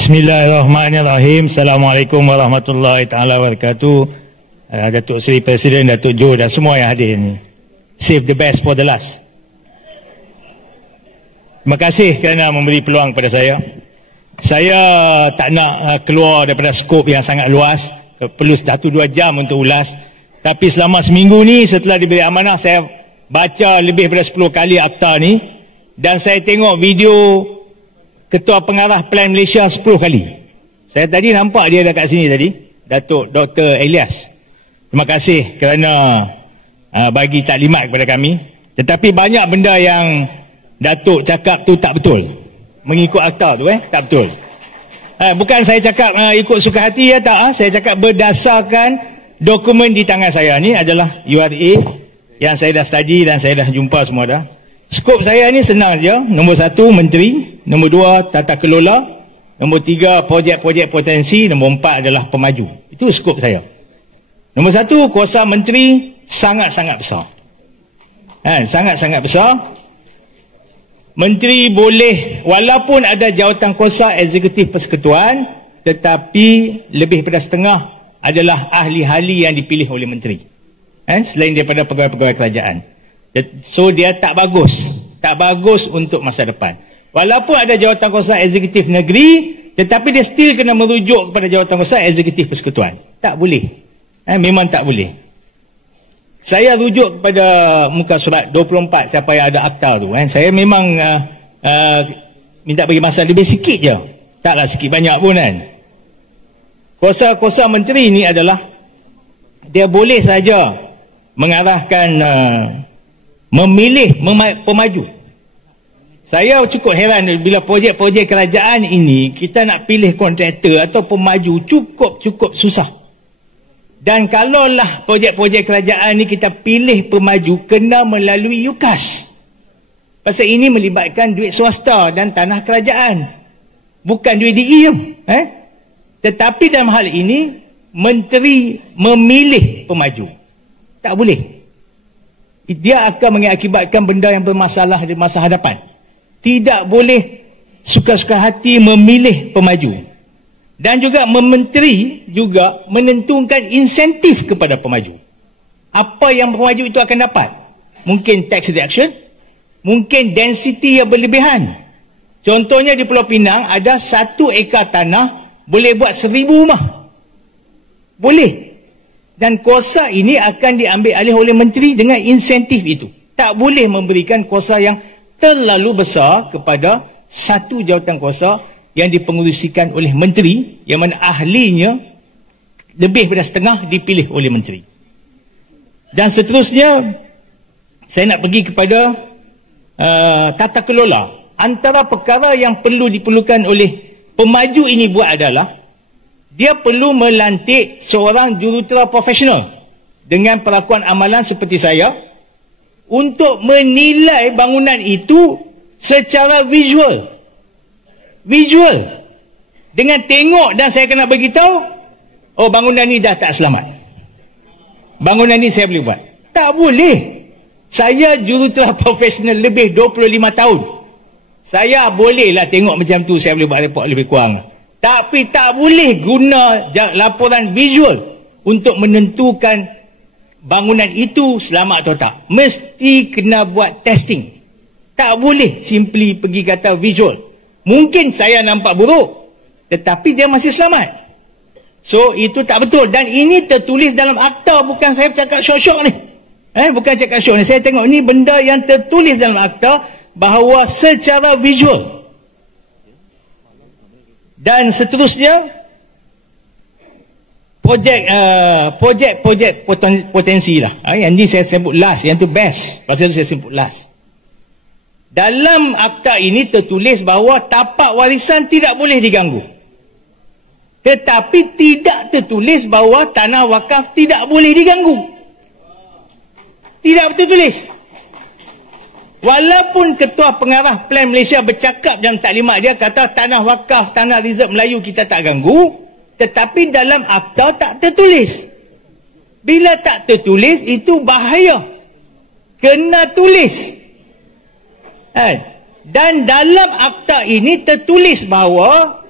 Bismillahirrahmanirrahim. Assalamualaikum warahmatullahi taala wabarakatuh. Datuk Seri Presiden, Datuk Joe dan semua yang hadir ini. Save the best for the last. Terima kasih kerana memberi peluang kepada saya. Saya tak nak keluar daripada skop yang sangat luas. Perlu 1-2 jam untuk ulas. Tapi selama seminggu ni setelah diberi amanah, saya baca lebih daripada 10 kali akta ni. Dan saya tengok video Ketua Pengarah Plan Malaysia 10 kali. Saya tadi nampak dia dekat sini tadi, Datuk Dr. Elias. Terima kasih kerana bagi taklimat kepada kami. Tetapi banyak benda yang Datuk cakap tu tak betul. Mengikut akta tu tak betul. Bukan saya cakap ikut suka hati ya, tak. Saya cakap berdasarkan dokumen di tangan saya. Ni adalah URA yang saya dah study dan saya dah jumpa semua dah. Skop saya ni senang je. Nombor 1 menteri, nombor 2 tata kelola, nombor 3 projek-projek potensi, nombor 4 adalah pemaju. Itu skop saya. Nombor 1, kuasa menteri sangat-sangat besar. Sangat-sangat besar. Menteri boleh, walaupun ada jawatan kuasa eksekutif persekutuan, tetapi lebih daripada setengah adalah ahli-ahli yang dipilih oleh menteri. Selain daripada pegawai-pegawai kerajaan. So dia tak bagus. Tak bagus untuk masa depan. Walaupun ada jawatan kuasa eksekutif negeri, tetapi dia still kena merujuk kepada jawatan kuasa eksekutif persekutuan. Tak boleh. Memang tak boleh. Saya rujuk kepada muka surat 24 siapa yang ada akta tu. Saya memang minta bagi masa lebih sikit je. Taklah sikit banyak pun kan. Kuasa-kuasa menteri ni adalah dia boleh saja mengarahkan memilih pemaju. Saya cukup heran bila projek-projek kerajaan ini kita nak pilih kontraktor atau pemaju cukup susah. Dan kalaulah projek-projek kerajaan ni kita pilih pemaju, kena melalui UKAS. Pasal ini melibatkan duit swasta dan tanah kerajaan. Bukan duit DE. Tetapi dalam hal ini, menteri memilih pemaju. Tak boleh. Dia akan mengakibatkan benda yang bermasalah di masa hadapan. Tidak boleh suka-suka hati memilih pemaju. Dan juga menteri juga menentukan insentif kepada pemaju. Apa yang pemaju itu akan dapat? Mungkin tax reduction, mungkin density yang berlebihan. Contohnya di Pulau Pinang ada 1 ekar tanah boleh buat 1000 rumah. Boleh. Dan kuasa ini akan diambil alih oleh menteri dengan insentif itu. Tak boleh memberikan kuasa yang terlalu besar kepada satu jawatan kuasa yang dipengerusikan oleh menteri, yang mana ahlinya lebih daripada setengah dipilih oleh menteri. Dan seterusnya saya nak pergi kepada tata kelola. Antara perkara yang perlu diperlukan oleh pemaju ini buat adalah dia perlu melantik seorang jurutera profesional dengan perakuan amalan seperti saya untuk menilai bangunan itu secara visual. Dengan tengok dan saya kena beritahu, oh bangunan ni dah tak selamat. Bangunan ni saya boleh buat. Tak boleh. Saya jurutera profesional lebih 25 tahun. Saya bolehlah tengok macam tu, saya boleh buat report lebih kurang. Tapi tak boleh guna laporan visual untuk menentukan bangunan itu selamat atau tak. Mesti kena buat testing. Tak boleh simply pergi kata visual. Mungkin saya nampak buruk, tetapi dia masih selamat. So itu tak betul. Dan ini tertulis dalam akta. Bukan saya cakap syok-syok ni. Bukan cakap syok ni. Saya tengok ni benda yang tertulis dalam akta, bahawa secara visual. Dan seterusnya, projek potensi lah. Yang ni saya sebut last, yang tu best. Pasal tu saya sebut last. Dalam akta ini tertulis bahawa tapak warisan tidak boleh diganggu. Tetapi tidak tertulis bahawa tanah wakaf tidak boleh diganggu. Tidak tertulis. Walaupun Ketua Pengarah Plan Malaysia bercakap dalam taklimat dia, kata tanah wakaf, tanah reserve Melayu kita tak ganggu, tetapi dalam akta tak tertulis. Bila tak tertulis, itu bahaya. Kena tulis. Dan dalam akta ini tertulis bahawa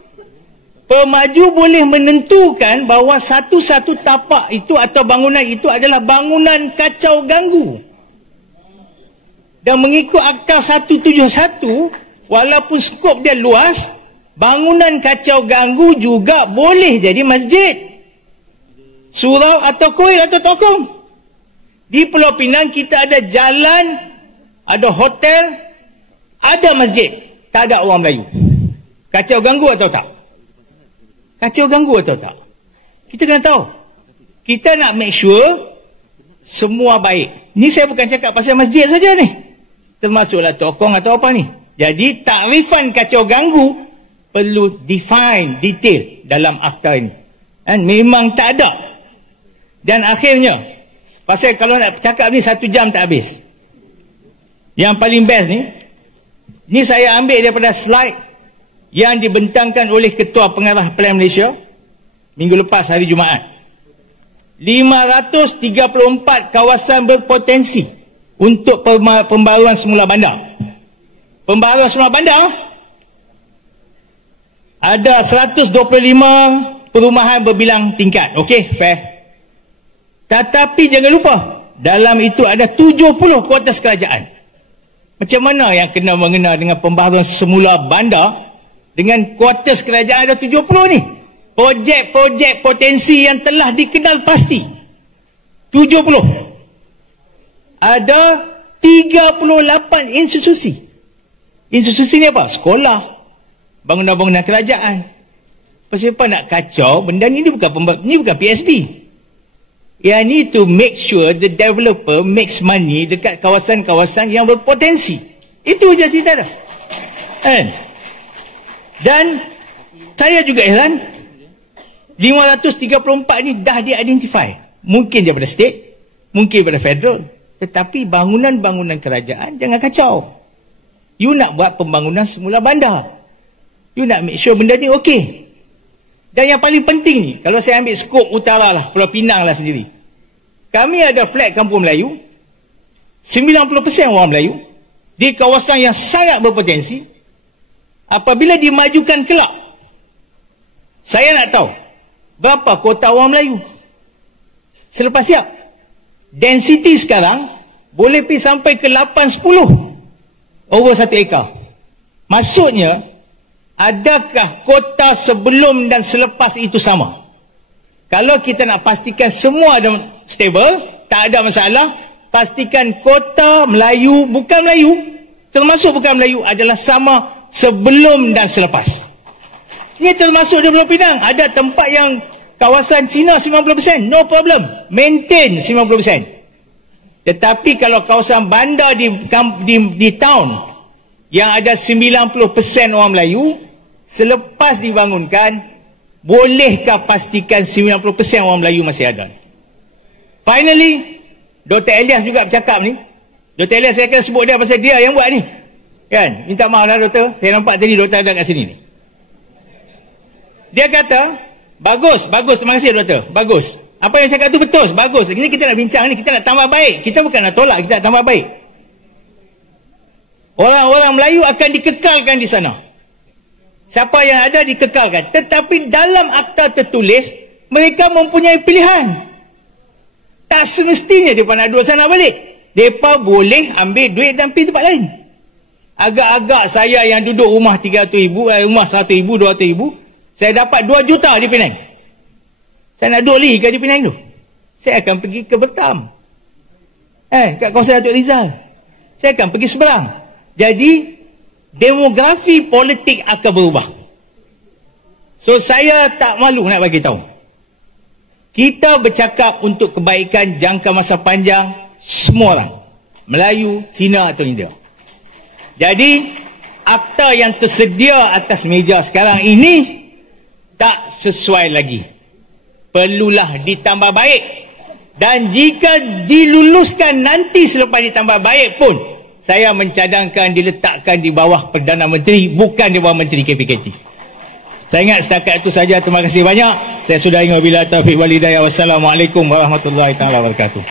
Pemaju boleh menentukan bahawa satu-satu tapak itu atau bangunan itu adalah bangunan kacau ganggu. Dan mengikut Akta 171, walaupun skop dia luas, bangunan kacau ganggu juga boleh jadi masjid, surau atau kuil atau tokong. Di Pulau Pinang kita ada jalan, ada hotel, ada masjid, tak ada orang Melayu. Kacau ganggu atau tak? Kacau ganggu atau tak? Kita kena tahu. Kita nak make sure semua baik. Ni saya bukan cakap pasal masjid saja ni, termasuklah tokong atau apa ni. Jadi takrifan kacau ganggu perlu define detail dalam akta ini. Dan memang tak ada. Dan akhirnya, pasal kalau nak cakap ni 1 jam tak habis. Yang paling best ni saya ambil daripada slide yang dibentangkan oleh Ketua Pengarah Plan Malaysia minggu lepas hari Jumaat. 534 kawasan berpotensi untuk pembaruan semula bandar. Pembaruan semula bandar ada 125 perumahan berbilang tingkat. Okey, fair. Tetapi jangan lupa, dalam itu ada 70 kuartus kerajaan. Macam mana yang kena mengena dengan pembaharuan semula bandar dengan kuartus kerajaan ada 70 ni? Projek-projek potensi yang telah dikenal pasti 70. Ada 38 institusi. Institusi ni apa? Sekolah, bangunan-bangunan kerajaan. Pasal apa nak kacau benda ni? Ni bukan PSB. You need to make sure the developer makes money dekat kawasan-kawasan yang berpotensi. Itu je cerita dah. Dan saya juga heran, 534 ni dah di-identify. Mungkin daripada state, mungkin daripada federal. Tetapi bangunan-bangunan kerajaan jangan kacau. You nak buat pembangunan semula bandar, you nak make sure benda ni okey. Dan yang paling penting ni, kalau saya ambil skop utara lah, Pulau Pinang lah sendiri, kami ada flat kampung Melayu, 90% orang Melayu, di kawasan yang sangat berpotensi. Apabila dimajukan kelak, saya nak tahu berapa kota orang Melayu selepas siap. Density sekarang boleh pergi sampai ke 8-10 over 1 ekar. Maksudnya, adakah kota sebelum dan selepas itu sama? Kalau kita nak pastikan semua ada stable, tak ada masalah, pastikan kota Melayu, bukan Melayu, termasuk bukan Melayu, adalah sama sebelum dan selepas. Ini termasuk di Pulau Pinang. Ada tempat yang kawasan Cina 90%, no problem, maintain 90%. Tetapi kalau kawasan bandar di town yang ada 90% orang Melayu, selepas dibangunkan, bolehkah pastikan 90% orang Melayu masih ada? Finally, Dr. Elias juga bercakap ni. Dr. Elias, saya akan sebut dia pasal dia yang buat ni, kan? Minta maaf lah doktor, saya nampak tadi doktor ada kat sini ni. Dia kata, bagus, terima kasih doktor, bagus. Apa yang cakap tu betul, bagus. Ini kita nak bincang ni, kita nak tambah baik. Kita bukan nak tolak, kita nak tambah baik. Orang-orang Melayu akan dikekalkan di sana. Siapa yang ada dikekalkan. Tetapi dalam akta tertulis, mereka mempunyai pilihan. Tak semestinya mereka nak duduk sana balik. Mereka boleh ambil duit dan pergi tempat lain. Agak-agak saya yang duduk rumah 300,000, rumah 100,000, 200,000, saya dapat 2 juta di Penang. Saya nak duduk lagi di Penang tu, saya akan pergi ke Bertam, kat kawasan Datuk Rizal. Saya akan pergi seberang. Jadi demografi politik akan berubah. So saya tak malu nak bagi tahu, kita bercakap untuk kebaikan jangka masa panjang semua orang, Melayu, Cina atau India. Jadi akta yang tersedia atas meja sekarang ini tak sesuai lagi, perlulah ditambah baik. Dan jika diluluskan nanti selepas ditambah baik pun, saya mencadangkan diletakkan di bawah Perdana Menteri, bukan di bawah Menteri KPKT. Saya ingat setakat itu saja. Terima kasih banyak. Saya sudah ingat, bila taufiq wal hidayah. Wassalamualaikum warahmatullahi wabarakatuh.